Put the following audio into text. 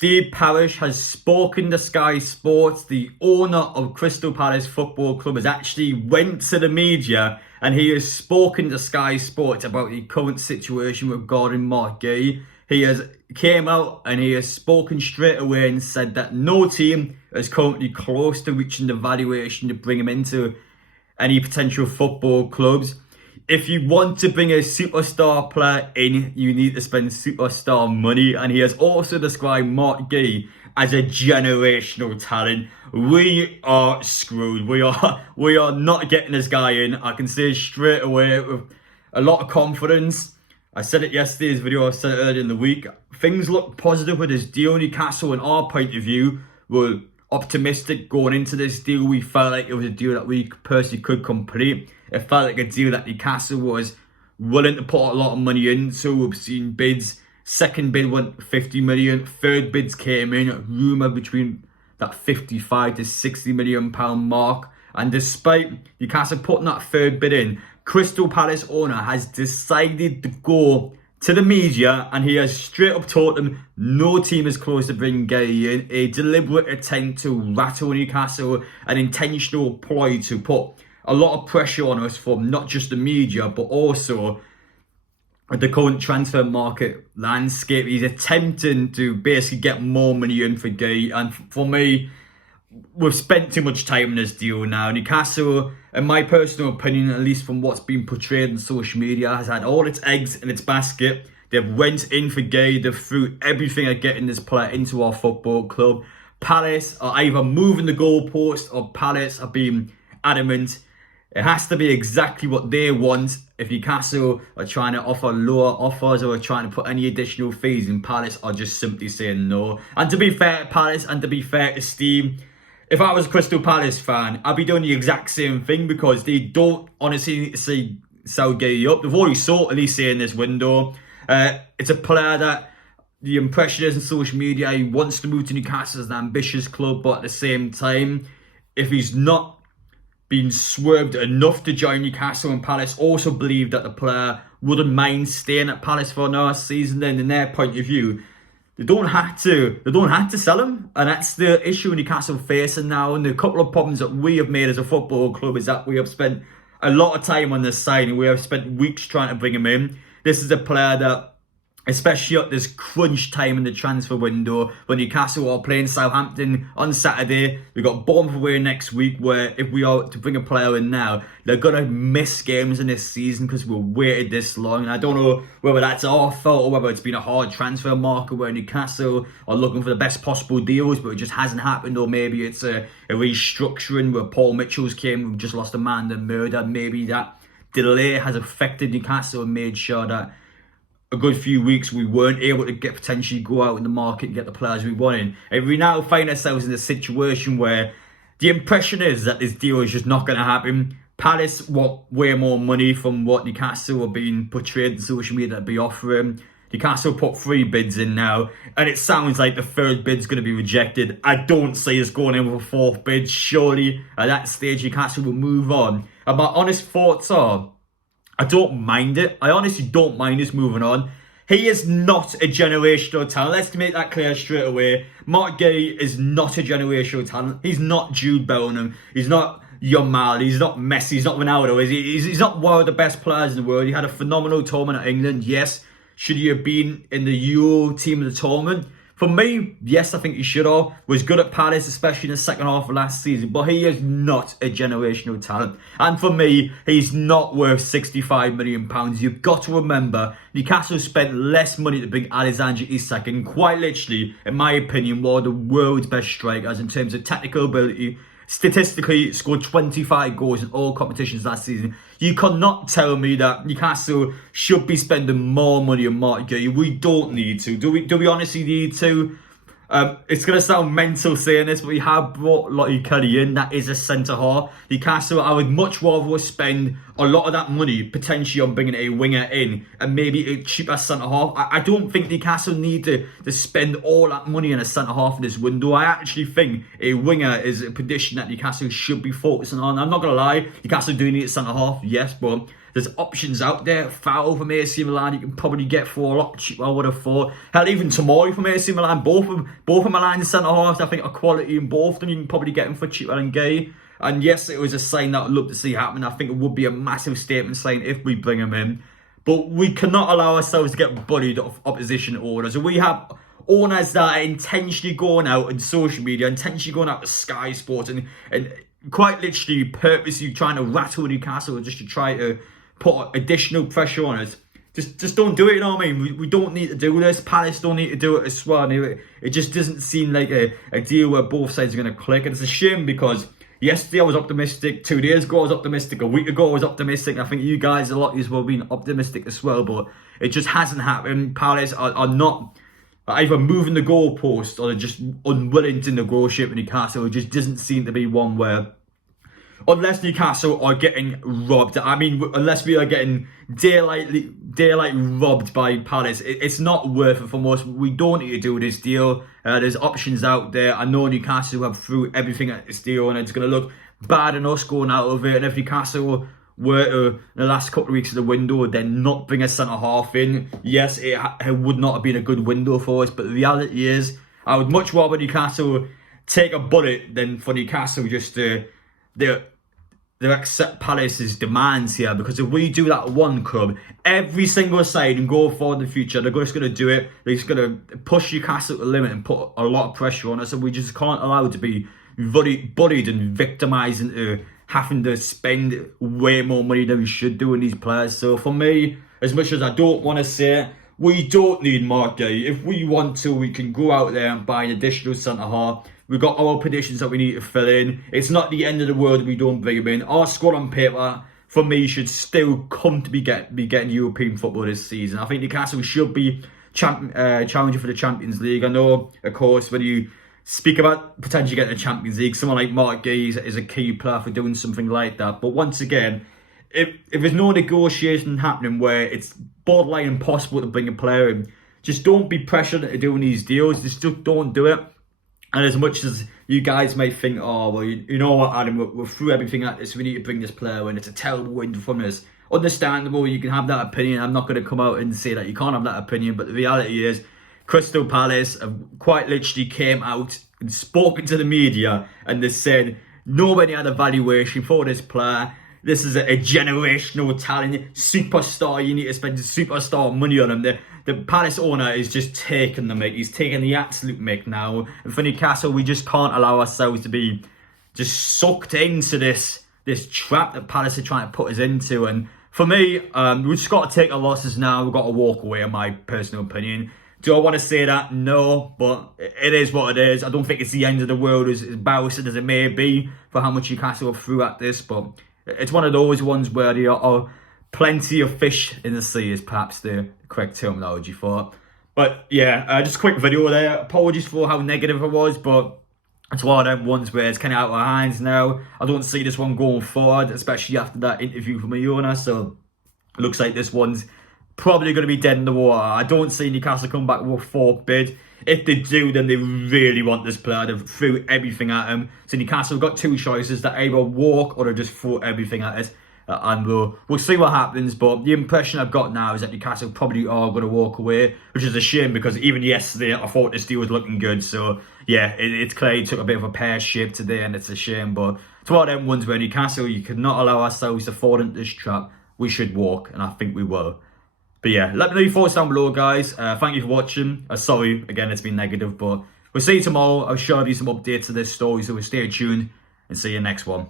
Steve Parish has spoken to Sky Sports. The owner of Crystal Palace Football Club has actually went to the media and he has spoken to Sky Sports about the current situation regarding Marc Guehi. He has came out and he has spoken straight away and said that no team is currently close to reaching the valuation to bring him into any potential football clubs. If you want to bring a superstar player in, you need to spend superstar money. And he has also described Marc Guehi as a generational talent. We are screwed. We are not getting this guy in. I can say straight away with a lot of confidence. I said it yesterday's video, I said it earlier in the week. Things look positive with this deal. Newcastle, in our point of view, were optimistic going into this deal. We felt like it was a deal that we personally could complete. It felt like a deal that Newcastle was willing to put a lot of money into. We've seen bids. Second bid went 50 million. Third bids came in, rumour between that 55 to 60 million pound mark. And despite Newcastle putting that third bid in, Crystal Palace owner has decided to go to the media and he has straight up told them no team is close to bringing Guehi in. A deliberate attempt to rattle Newcastle, an intentional ploy to put a lot of pressure on us from not just the media but also the current transfer market landscape. He's attempting to basically get more money in for Guehi, and for me, we've spent too much time on this deal now. Newcastle, in my personal opinion, at least from what's been portrayed on social media, has had all its eggs in its basket. They've went in for Guehi. They've threw everything at getting this player into our football club. Palace are either moving the goalpost or Palace are being adamant it has to be exactly what they want. If Newcastle are trying to offer lower offers or are trying to put any additional fees in, Palace are just simply saying no. And to be fair to Palace and to be fair to Steve, if I was a Crystal Palace fan, I'd be doing the exact same thing because they don't honestly need to see sell Guehi up. They've already sold Elise in this window. It's a player that the impression is on social media, he wants to move to Newcastle as an ambitious club, but at the same time, if he's not been swerved enough to join Newcastle, and Palace also believe that the player wouldn't mind staying at Palace for another season, then in their point of view, they don't have to sell him. And that's the issue Newcastle facing now. And the couple of problems that we have made as a football club is that we have spent a lot of time on this signing. We have spent weeks trying to bring him in. This is a player that, especially at this crunch time in the transfer window, when Newcastle are playing Southampton on Saturday, we've got Bournemouth away next week, where if we are to bring a player in now, they're going to miss games in this season because we've waited this long. And I don't know whether that's our fault or whether it's been a hard transfer market where Newcastle are looking for the best possible deals, but it just hasn't happened. Or maybe it's a restructuring where Paul Mitchell's came, we've just lost a man to murder. Maybe that delay has affected Newcastle and made sure that a good few weeks we weren't able to potentially go out in the market and get the players we wanted. And we now find ourselves in a situation where the impression is that this deal is just not going to happen. Palace want way more money from what Newcastle are being portrayed in social media that be offering. Newcastle put 3 bids in now, and it sounds like the third bid's going to be rejected. I don't see us going in with a 4th bid. Surely at that stage Newcastle will move on. And my honest thoughts are, I don't mind it. I honestly don't mind us moving on. He is not a generational talent. Let's make that clear straight away. Marc Guehi is not a generational talent. He's not Jude Bellingham. He's not Yamal. He's not Messi. He's not Ronaldo. He's not one of the best players in the world. He had a phenomenal tournament at England. Yes. Should he have been in the Euro team of the tournament? For me, yes, I think he should have. Was good at Palace, especially in the second half of last season. But he is not a generational talent. And for me, he's not worth £65 million. You've got to remember, Newcastle spent less money to bring Alexander Isak in. Quite literally, in my opinion, one of the world's best strikers in terms of technical ability. Statistically, scored 25 goals in all competitions last season. You cannot tell me that Newcastle should be spending more money on Marc Guehi. We don't need to. Do we honestly need to? It's going to sound mental saying this, but we have brought Lottie Kelly in. That is a centre-half. Newcastle, I would much rather spend a lot of that money potentially on bringing a winger in and maybe a cheaper centre-half. I don't think Newcastle need to spend all that money on a centre-half in this window. I actually think a winger is a position that Newcastle should be focusing on. I'm not going to lie, Newcastle do need a centre-half, yes, but there's options out there. Foul from AC Milan, you can probably get for a lot cheaper, I would have thought. Hell, even Tomori from AC Milan, both of Milan's centre-halves, I think, are quality in both of them. You can probably get them for cheaper than Guehi. And yes, it was a sign that I'd love to see happen. I think it would be a massive statement sign if we bring him in. But we cannot allow ourselves to get bullied of opposition owners. We have owners that are intentionally going out on social media, intentionally going out to Sky Sports and quite literally purposely trying to rattle Newcastle just to try to put additional pressure on us. Just don't do it, you know what I mean? We don't need to do this. Palace don't need to do it as well. It just doesn't seem like a deal where both sides are going to click. And it's a shame because yesterday I was optimistic, 2 days ago I was optimistic, a week ago I was optimistic. I think you guys, a lot of you have been optimistic as well, but it just hasn't happened. Palace are not either moving the goalpost or they're just unwilling to negotiate with Newcastle. It just doesn't seem to be one where, unless Newcastle are getting robbed, I mean, unless we are getting daylight robbed by Palace, it's not worth it for us. We don't need to do this deal. There's options out there. I know Newcastle have threw everything at this deal and it's going to look bad on us going out of it. And if Newcastle were to, in the last couple of weeks of the window, then not bring a centre-half in, yes, it would not have been a good window for us. But the reality is, I would much rather Newcastle take a bullet than for Newcastle just to they accept Palace's demands here, because if we do that one club, every single side and go forward in the future, they're just going to do it. They're just going to push Newcastle to the limit and put a lot of pressure on us, and we just can't allow it to be bullied and victimised into having to spend way more money than we should do on these players. So for me, as much as I don't want to say it, we don't need Marc Guehi. If we want to, we can go out there and buy an additional centre-half. We've got our positions that we need to fill in. It's not the end of the world if we don't bring him in. Our squad on paper, for me, should still come to be getting European football this season. I think Newcastle should be challenging for the Champions League. I know, of course, when you speak about potentially getting the Champions League, someone like Marc Guehi is a key player for doing something like that. But once again, if there's no negotiation happening where it's borderline impossible to bring a player in, just don't be pressured into doing these deals. Just don't do it. And as much as you guys might think, oh, well, you know what, Adam, we're through everything at this, we need to bring this player in, it's a terrible win from us. Understandable, you can have that opinion. I'm not going to come out and say that you can't have that opinion, but the reality is, Crystal Palace have quite literally came out and spoken to the media and they said, nobody had a valuation for this player. This is a generational talent, superstar. You need to spend superstar money on him. The Palace owner is just taking the mick. He's taking the absolute mick now. And for Newcastle, we just can't allow ourselves to be just sucked into this trap that Palace are trying to put us into. And for me, we've just got to take our losses now. We've got to walk away, in my personal opinion. Do I want to say that? No, but it is what it is. I don't think it's the end of the world, as embarrassing as it may be for how much Newcastle have threw at this, but it's one of those ones where there are plenty of fish in the sea, is perhaps the correct terminology for it. But yeah, just a quick video there. Apologies for how negative it was, but it's one of them ones where it's kind of out of our hands now. I don't see this one going forward, especially after that interview from the owner. So it looks like this one's probably going to be dead in the water. I don't see Newcastle come back with a fourth bid. If they do, then they really want this player. They've threw everything at him. So Newcastle have got two choices: that either walk or they just throw everything at it. And we'll see what happens. But the impression I've got now is that Newcastle probably are going to walk away, which is a shame because even yesterday I thought this deal was looking good. So yeah, it's clearly took a bit of a pear shape today, and it's a shame. But it's one of them ones where Newcastle, you could not allow ourselves to fall into this trap. We should walk, and I think we will. But yeah, let me know your thoughts down below, guys. Thank you for watching. Sorry, again, it's been negative, but we'll see you tomorrow. I'll show you some updates to this story, so stay tuned and see you next one.